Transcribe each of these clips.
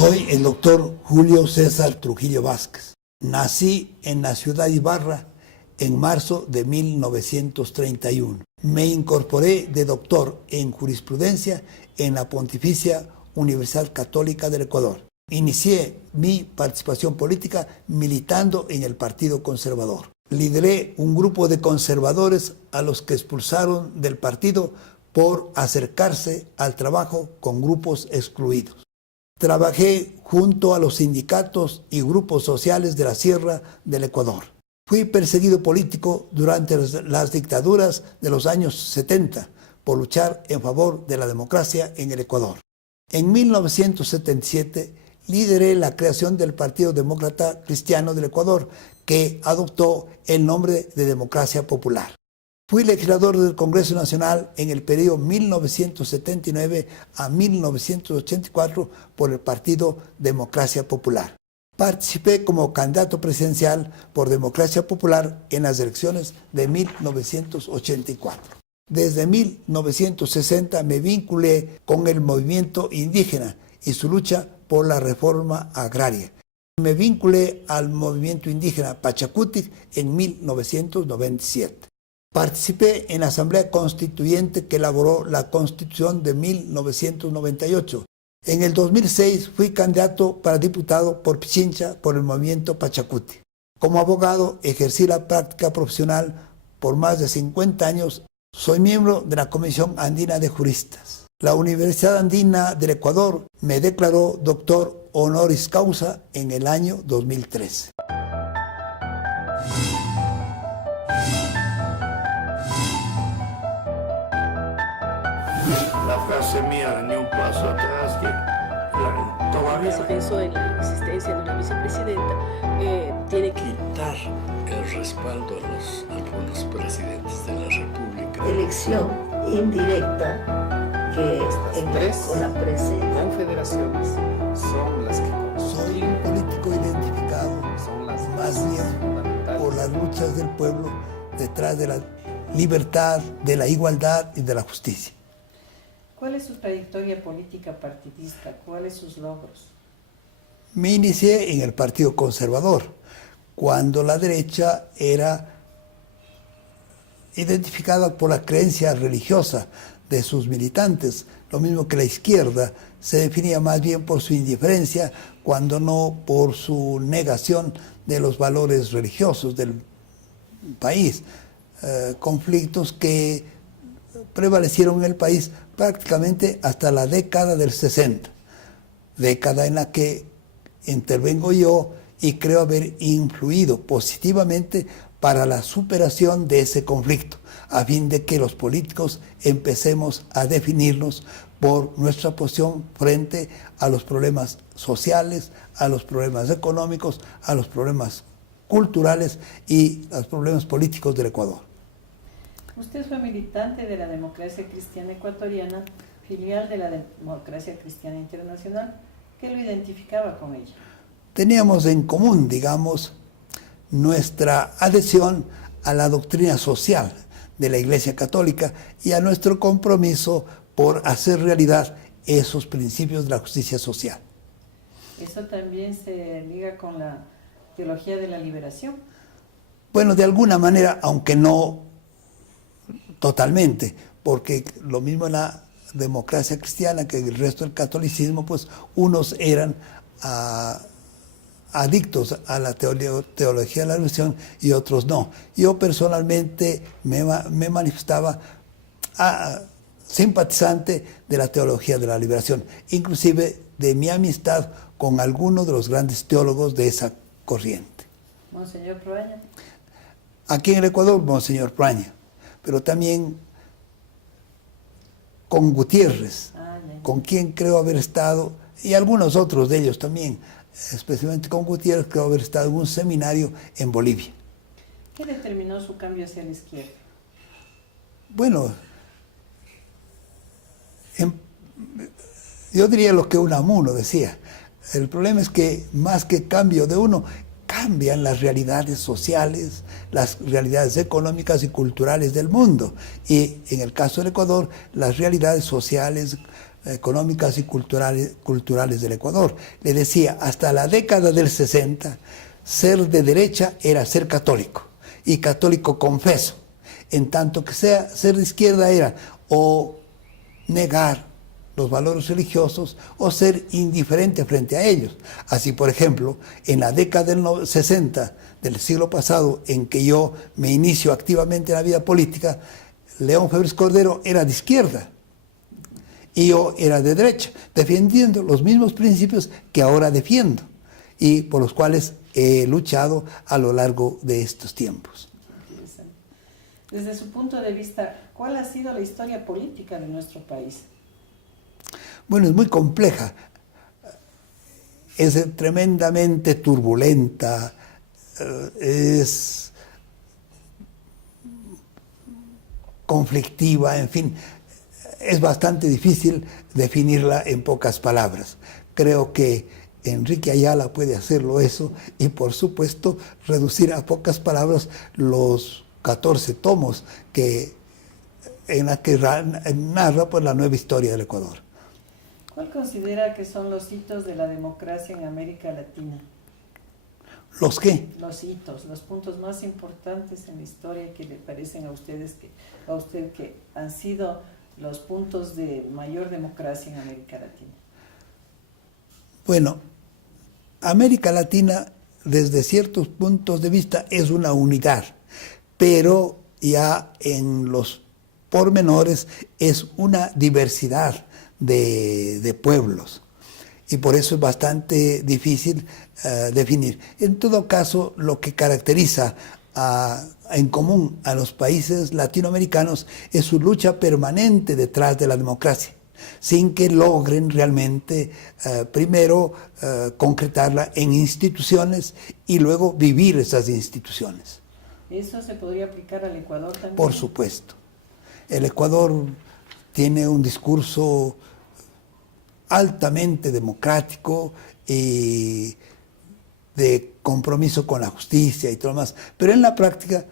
Soy el doctor Julio César Trujillo Vázquez. Nací en la ciudad de Ibarra en marzo de 1931. Me incorporé de doctor en jurisprudencia en la Pontificia Universidad Católica del Ecuador. Inicié mi participación política militando en el Partido Conservador. Lideré un grupo de conservadores a los que expulsaron del partido por acercarse al trabajo con grupos excluidos. Trabajé junto a los sindicatos y grupos sociales de la Sierra del Ecuador. Fui perseguido político durante las dictaduras de los años 70 por luchar en favor de la democracia en el Ecuador. En 1977 lideré la creación del Partido Demócrata Cristiano del Ecuador, que adoptó el nombre de Democracia Popular. Fui legislador del Congreso Nacional en el periodo 1979 a 1984 por el Partido Democracia Popular. Participé como candidato presidencial por Democracia Popular en las elecciones de 1984. Desde 1960 me vinculé con el movimiento indígena y su lucha por la reforma agraria. Me vinculé al movimiento indígena Pachacutic en 1997. Participé en la Asamblea Constituyente que elaboró la Constitución de 1998. En el 2006 fui candidato para diputado por Pichincha por el movimiento Pachacuti. Como abogado ejercí la práctica profesional por más de 50 años. Soy miembro de la Comisión Andina de Juristas. La Universidad Andina del Ecuador me declaró doctor honoris causa en el año 2013. La frase mía, ni un paso atrás, que todavía se pensó en la existencia de una vicepresidenta, tiene que quitar el respaldo a algunos presidentes de la República. Elección indirecta que con la presencia. Confederaciones son las que... Soy un político identificado más bien por las luchas del pueblo detrás de la libertad, de la igualdad y de la justicia. ¿Cuál es su trayectoria política partidista? ¿Cuáles sus logros? Me inicié en el Partido Conservador, cuando la derecha era identificada por la creencia religiosa de sus militantes, lo mismo que la izquierda se definía más bien por su indiferencia, cuando no por su negación de los valores religiosos del país. Conflictos que prevalecieron en el país prácticamente hasta la década del 60, década en la que intervengo yo y creo haber influido positivamente para la superación de ese conflicto, a fin de que los políticos empecemos a definirnos por nuestra posición frente a los problemas sociales, a los problemas económicos, a los problemas culturales y a los problemas políticos del Ecuador. Usted fue militante de la Democracia Cristiana Ecuatoriana, filial de la Democracia Cristiana Internacional. ¿Qué lo identificaba con ella? Teníamos en común, digamos, nuestra adhesión a la doctrina social de la Iglesia Católica y a nuestro compromiso por hacer realidad esos principios de la justicia social. ¿Eso también se liga con la teología de la liberación? Bueno, de alguna manera, aunque no totalmente, porque lo mismo en la democracia cristiana que el resto del catolicismo, pues unos eran adictos a la teología de la liberación y otros no. Yo personalmente me manifestaba simpatizante de la teología de la liberación, inclusive de mi amistad con algunos de los grandes teólogos de esa corriente. Monseñor Proaña. Aquí en el Ecuador, Monseñor Proaña, pero también con Gutiérrez, con quien creo haber estado, y algunos otros de ellos también, especialmente con Gutiérrez, creo haber estado en un seminario en Bolivia. ¿Qué determinó su cambio hacia la izquierda? Bueno, yo diría lo que Unamuno decía. El problema es que más que cambio de uno, cambian las realidades sociales, las realidades económicas y culturales del mundo. Y en el caso del Ecuador, las realidades sociales, económicas y culturales del Ecuador. Le decía, hasta la década del 60, ser de derecha era ser católico, y católico confeso, en tanto que ser de izquierda era o negar los valores religiosos o ser indiferente frente a ellos. Así, por ejemplo, en la década del 60 del siglo pasado, en que yo me inicio activamente en la vida política, León Febres Cordero era de izquierda y yo era de derecha, defendiendo los mismos principios que ahora defiendo y por los cuales he luchado a lo largo de estos tiempos. Desde su punto de vista, ¿cuál ha sido la historia política de nuestro país? Bueno, es muy compleja, es tremendamente turbulenta, es conflictiva, en fin, es bastante difícil definirla en pocas palabras. Creo que Enrique Ayala puede hacerlo eso y, por supuesto, reducir a pocas palabras los 14 tomos en la que narra pues, la nueva historia del Ecuador. ¿Cuál considera que son los hitos de la democracia en América Latina? ¿Los qué? Los hitos, los puntos más importantes en la historia que le parecen a usted que han sido los puntos de mayor democracia en América Latina. Bueno, América Latina, desde ciertos puntos de vista, es una unidad, pero ya en los pormenores es una diversidad de pueblos, y por eso es bastante difícil definir. En todo caso, lo que caracteriza en común a los países latinoamericanos es su lucha permanente detrás de la democracia, sin que logren realmente primero concretarla en instituciones y luego vivir esas instituciones. ¿Eso se podría aplicar al Ecuador también? Por supuesto. El Ecuador tiene un discurso altamente democrático y de compromiso con la justicia y todo lo más, pero en la práctica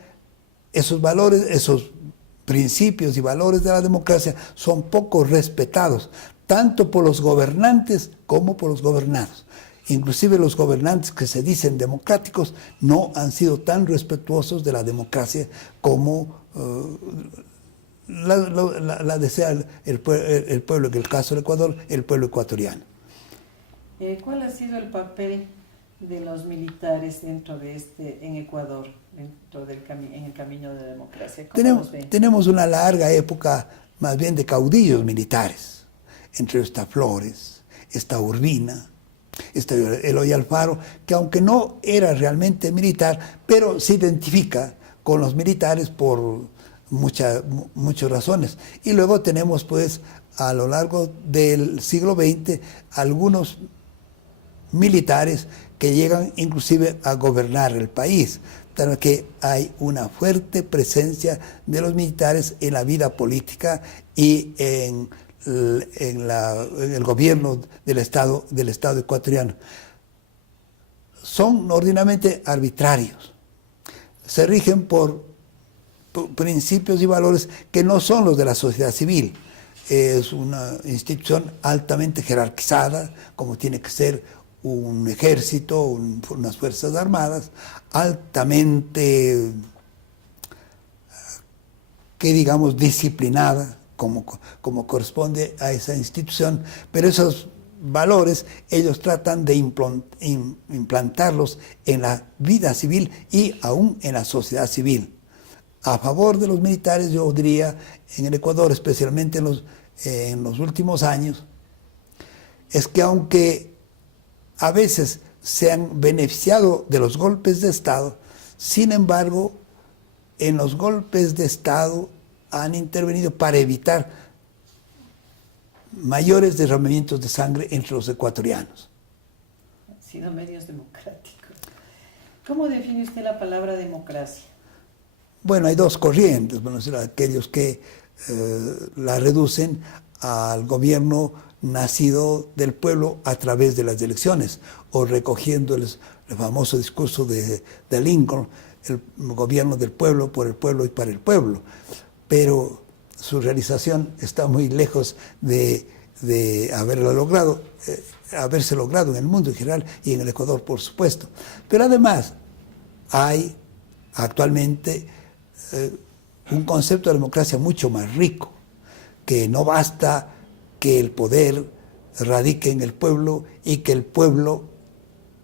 esos valores, esos principios y valores de la democracia son poco respetados, tanto por los gobernantes como por los gobernados. Inclusive los gobernantes que se dicen democráticos no han sido tan respetuosos de la democracia como la desea el pueblo, en el caso del Ecuador, el pueblo ecuatoriano. ¿Cuál ha sido el papel de los militares dentro de en Ecuador, dentro en el camino de la democracia? Tenemos una larga época más bien de caudillos militares. Entre ellos está Flores, está Urbina, está Eloy Alfaro, que aunque no era realmente militar, pero se identifica con los militares por muchas razones. Y luego tenemos pues a lo largo del siglo XX algunos militares que llegan inclusive a gobernar el país, pero que hay una fuerte presencia de los militares en la vida política y en el gobierno del Estado ecuatoriano. Son ordinariamente arbitrarios, se rigen por principios y valores que no son los de la sociedad civil. Es una institución altamente jerarquizada, como tiene que ser un ejército, unas fuerzas armadas, altamente, que digamos, disciplinada, como corresponde a esa institución, pero esos valores ellos tratan de implantarlos en la vida civil y aún en la sociedad civil. A favor de los militares, yo diría, en el Ecuador, especialmente en los últimos años, es que aunque a veces se han beneficiado de los golpes de Estado, sin embargo, en los golpes de Estado han intervenido para evitar mayores derramamientos de sangre entre los ecuatorianos. Han sido medios democráticos. ¿Cómo define usted la palabra democracia? Bueno, hay dos corrientes, bueno, aquellos que la reducen al gobierno nacido del pueblo a través de las elecciones, o recogiendo el famoso discurso de Lincoln, el gobierno del pueblo, por el pueblo y para el pueblo. Pero su realización está muy lejos de de haberlo logrado, haberse logrado en el mundo en general y en el Ecuador, por supuesto. Pero además hay actualmente un concepto de democracia mucho más rico, que no basta que el poder radique en el pueblo y que el pueblo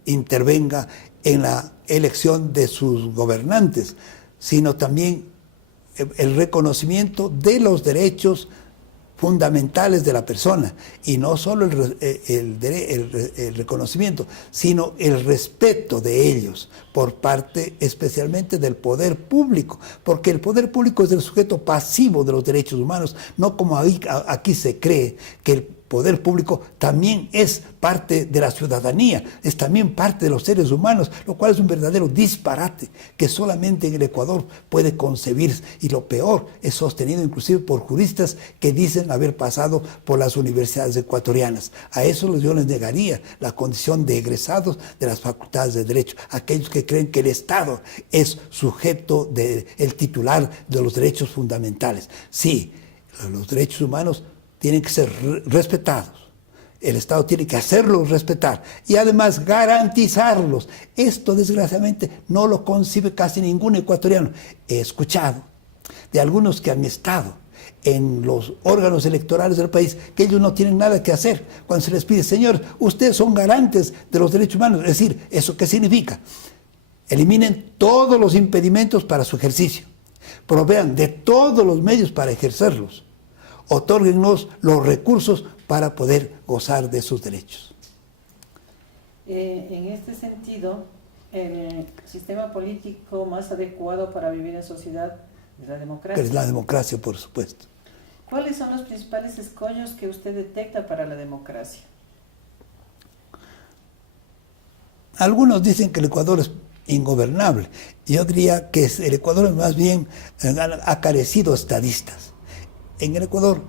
intervenga en la elección de sus gobernantes, sino también el reconocimiento de los derechos fundamentales de la persona, y no solo el reconocimiento, sino el respeto de ellos por parte especialmente del poder público, porque el poder público es el sujeto pasivo de los derechos humanos, no como aquí se cree que el poder público también es parte de la ciudadanía, es también parte de los seres humanos, lo cual es un verdadero disparate que solamente en el Ecuador puede concebirse, y lo peor es sostenido inclusive por juristas que dicen haber pasado por las universidades ecuatorianas. A eso yo les negaría la condición de egresados de las facultades de Derecho, aquellos que creen que el Estado es sujeto el titular de los derechos fundamentales. Sí, los derechos humanos tienen que ser respetados. El Estado tiene que hacerlos respetar y además garantizarlos. Esto, desgraciadamente, no lo concibe casi ningún ecuatoriano. He escuchado de algunos que han estado en los órganos electorales del país que ellos no tienen nada que hacer cuando se les pide: señores, ustedes son garantes de los derechos humanos. Es decir, ¿eso qué significa? Eliminen todos los impedimentos para su ejercicio. Provean de todos los medios para ejercerlos. Otórguennos los recursos para poder gozar de sus derechos. En este sentido, el sistema político más adecuado para vivir en sociedad es la democracia. Es la democracia, por supuesto. ¿Cuáles son los principales escollos que usted detecta para la democracia? Algunos dicen que el Ecuador es ingobernable. Yo diría que el Ecuador más bien ha carecido de estadistas. En el Ecuador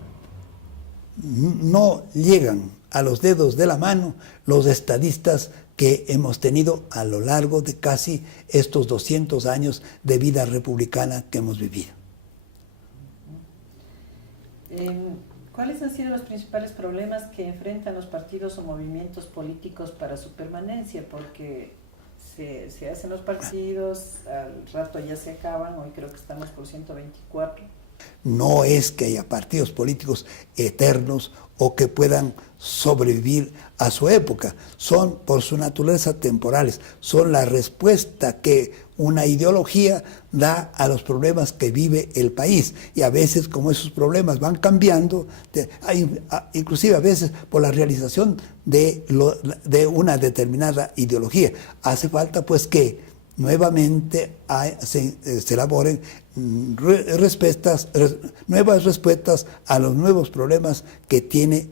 no llegan a los dedos de la mano los estadistas que hemos tenido a lo largo de casi estos 200 años de vida republicana que hemos vivido. ¿Cuáles han sido los principales problemas que enfrentan los partidos o movimientos políticos para su permanencia? Porque se hacen los partidos, al rato ya se acaban, hoy creo que estamos por 124. No es que haya partidos políticos eternos o que puedan sobrevivir a su época. Son por su naturaleza temporales, son la respuesta que una ideología da a los problemas que vive el país. Y a veces, como esos problemas van cambiando, inclusive a veces por la realización de una determinada ideología, hace falta pues que nuevamente se elaboren nuevas respuestas a los nuevos problemas que tiene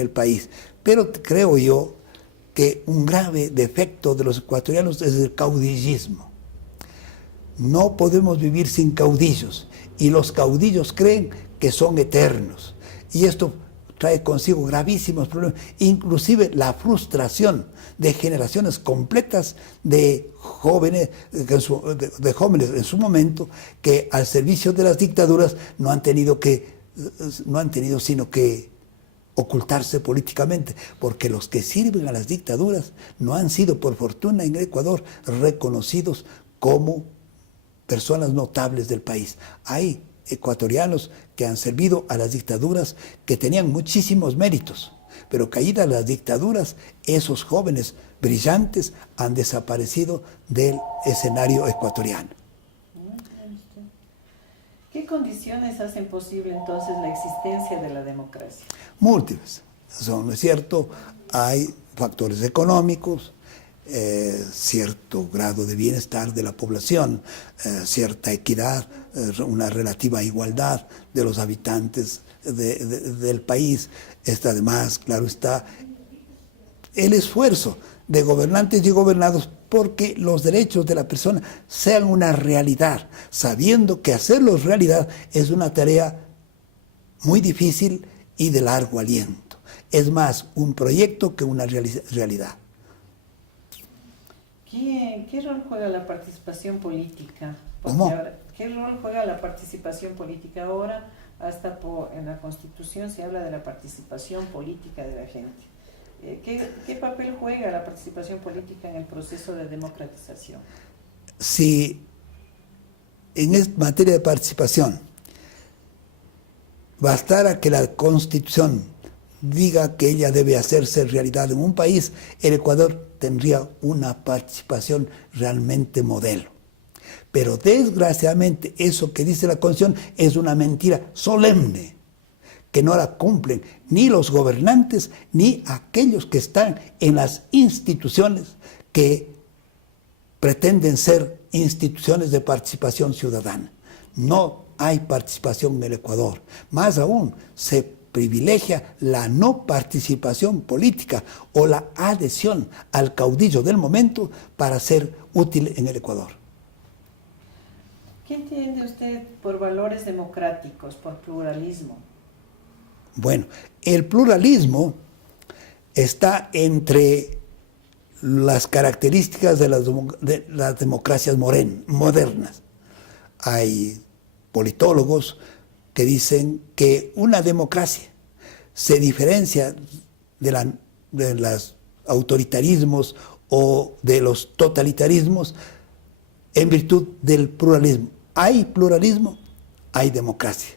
el país. Pero creo yo que un grave defecto de los ecuatorianos es el caudillismo. No podemos vivir sin caudillos, y los caudillos creen que son eternos. Y esto trae consigo gravísimos problemas, inclusive la frustración de generaciones completas de jóvenes en su momento, que al servicio de las dictaduras no han tenido sino que ocultarse políticamente, porque los que sirven a las dictaduras no han sido, por fortuna, en el Ecuador reconocidos como personas notables del país. Hay ecuatorianos que han servido a las dictaduras que tenían muchísimos méritos, pero caídas las dictaduras, esos jóvenes brillantes han desaparecido del escenario ecuatoriano. ¿Qué condiciones hacen posible entonces la existencia de la democracia? Múltiples. ¿No es cierto? Hay factores económicos, cierto grado de bienestar de la población, cierta equidad, una relativa igualdad de los habitantes del país. Está además, claro está, el esfuerzo de gobernantes y gobernados porque los derechos de la persona sean una realidad, sabiendo que hacerlos realidad es una tarea muy difícil y de largo aliento. Es más un proyecto que una realidad. ¿Qué rol juega la participación política Porque ¿Cómo? ahora, ¿qué rol juega la participación política ahora? Hasta en la Constitución se habla de la participación política de la gente. ¿Qué papel juega la participación política en el proceso de democratización? Si en materia de participación bastara que la Constitución diga que ella debe hacerse realidad en un país, el Ecuador tendría una participación realmente modelo. Pero desgraciadamente eso que dice la Constitución es una mentira solemne, que no la cumplen ni los gobernantes ni aquellos que están en las instituciones que pretenden ser instituciones de participación ciudadana. No hay participación en el Ecuador. Más aún, se privilegia la no participación política o la adhesión al caudillo del momento para ser útil en el Ecuador. ¿Qué entiende usted por valores democráticos, por pluralismo? Bueno, el pluralismo está entre las características de las democracias modernas. Hay politólogos que dicen que una democracia se diferencia de los autoritarismos o de los totalitarismos en virtud del pluralismo. Hay pluralismo, hay democracia.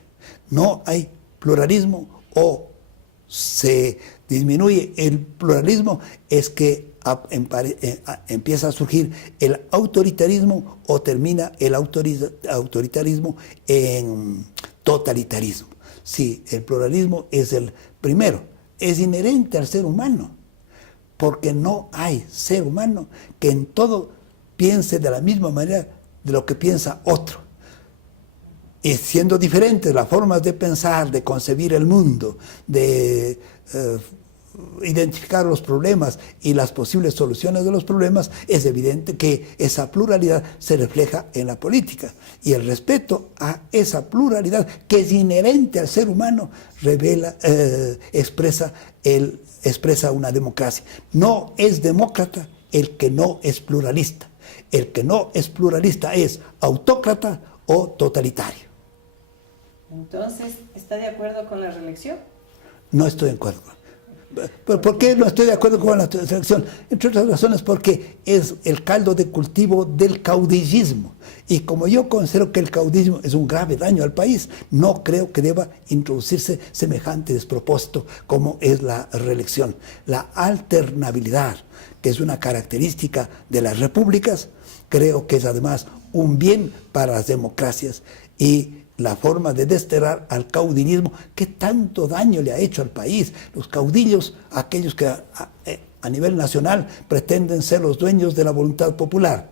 No hay pluralismo o se disminuye el pluralismo, es que empieza a surgir el autoritarismo o termina el autoritarismo en totalitarismo. Sí, el pluralismo es el primero, es inherente al ser humano, porque no hay ser humano que en todo piense de la misma manera de lo que piensa otro. Y siendo diferentes las formas de pensar, de concebir el mundo, de identificar los problemas y las posibles soluciones de los problemas, es evidente que esa pluralidad se refleja en la política. Y el respeto a esa pluralidad, que es inherente al ser humano, expresa una democracia. No es demócrata el que no es pluralista. El que no es pluralista es autócrata o totalitario. Entonces, ¿está de acuerdo con la reelección? No estoy de acuerdo. ¿Por qué no estoy de acuerdo con la reelección? Entre otras razones porque es el caldo de cultivo del caudillismo. Y como yo considero que el caudillismo es un grave daño al país, no creo que deba introducirse semejante despropósito como es la reelección. La alternabilidad, que es una característica de las repúblicas, creo que es además un bien para las democracias y la forma de desterrar al caudillismo que tanto daño le ha hecho al país. Los caudillos, aquellos que a nivel nacional pretenden ser los dueños de la voluntad popular.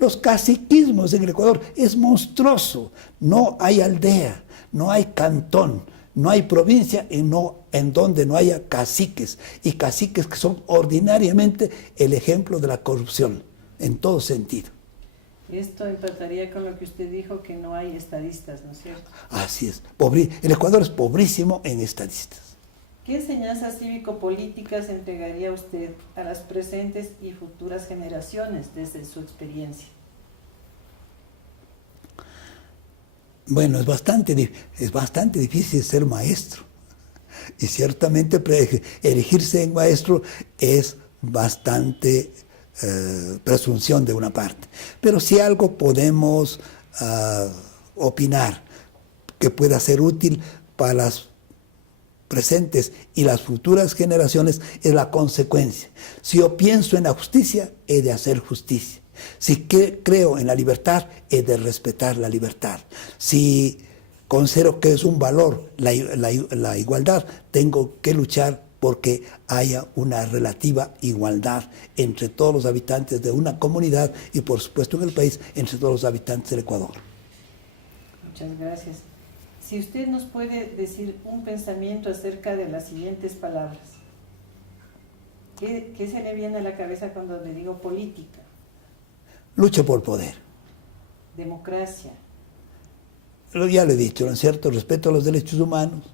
Los caciquismos en el Ecuador es monstruoso. No hay aldea, no hay cantón, no hay provincia en donde no haya caciques. Y caciques que son ordinariamente el ejemplo de la corrupción, en todo sentido. Esto empataría con lo que usted dijo, que no hay estadistas, ¿no es cierto? Así es. El Ecuador es pobrísimo en estadistas. ¿Qué enseñanzas cívico-políticas entregaría usted a las presentes y futuras generaciones desde su experiencia? Bueno, es bastante difícil ser maestro. Y ciertamente elegirse en maestro es bastante presunción de una parte. Pero si algo podemos opinar que pueda ser útil para las presentes y las futuras generaciones es la consecuencia. Si yo pienso en la justicia, he de hacer justicia. Si creo en la libertad, he de respetar la libertad. Si considero que es un valor la igualdad, tengo que luchar porque haya una relativa igualdad entre todos los habitantes de una comunidad y por supuesto en el país, entre todos los habitantes del Ecuador. Muchas gracias. Si usted nos puede decir un pensamiento acerca de las siguientes palabras. ¿Qué se le viene a la cabeza cuando le digo política? Lucha por poder. Democracia. Ya lo he dicho, ¿no es cierto? Respeto a los derechos humanos.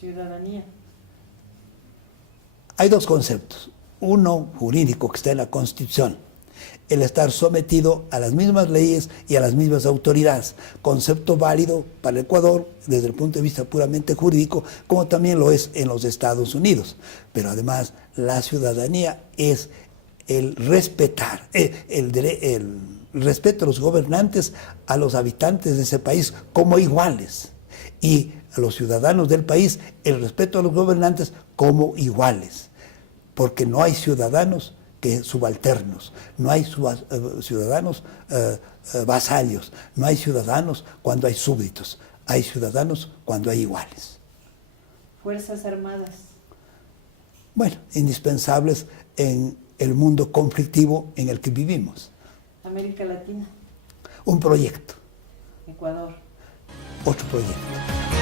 Ciudadanía. Hay dos conceptos. Uno jurídico que está en la Constitución el estar sometido a las mismas leyes y a las mismas autoridades, concepto válido para Ecuador desde el punto de vista puramente jurídico, como también lo es en los Estados Unidos. Pero además la ciudadanía es el respetar, el respeto a los gobernantes, a los habitantes de ese país como iguales, y a los ciudadanos del país el respeto a los gobernantes como iguales, porque no hay ciudadanos subalternos, no hay ciudadanos vasallos, no hay ciudadanos cuando hay súbditos, hay ciudadanos cuando hay iguales. Fuerzas Armadas. Bueno, indispensables en el mundo conflictivo en el que vivimos. América Latina. Un proyecto. Ecuador. Otro proyecto.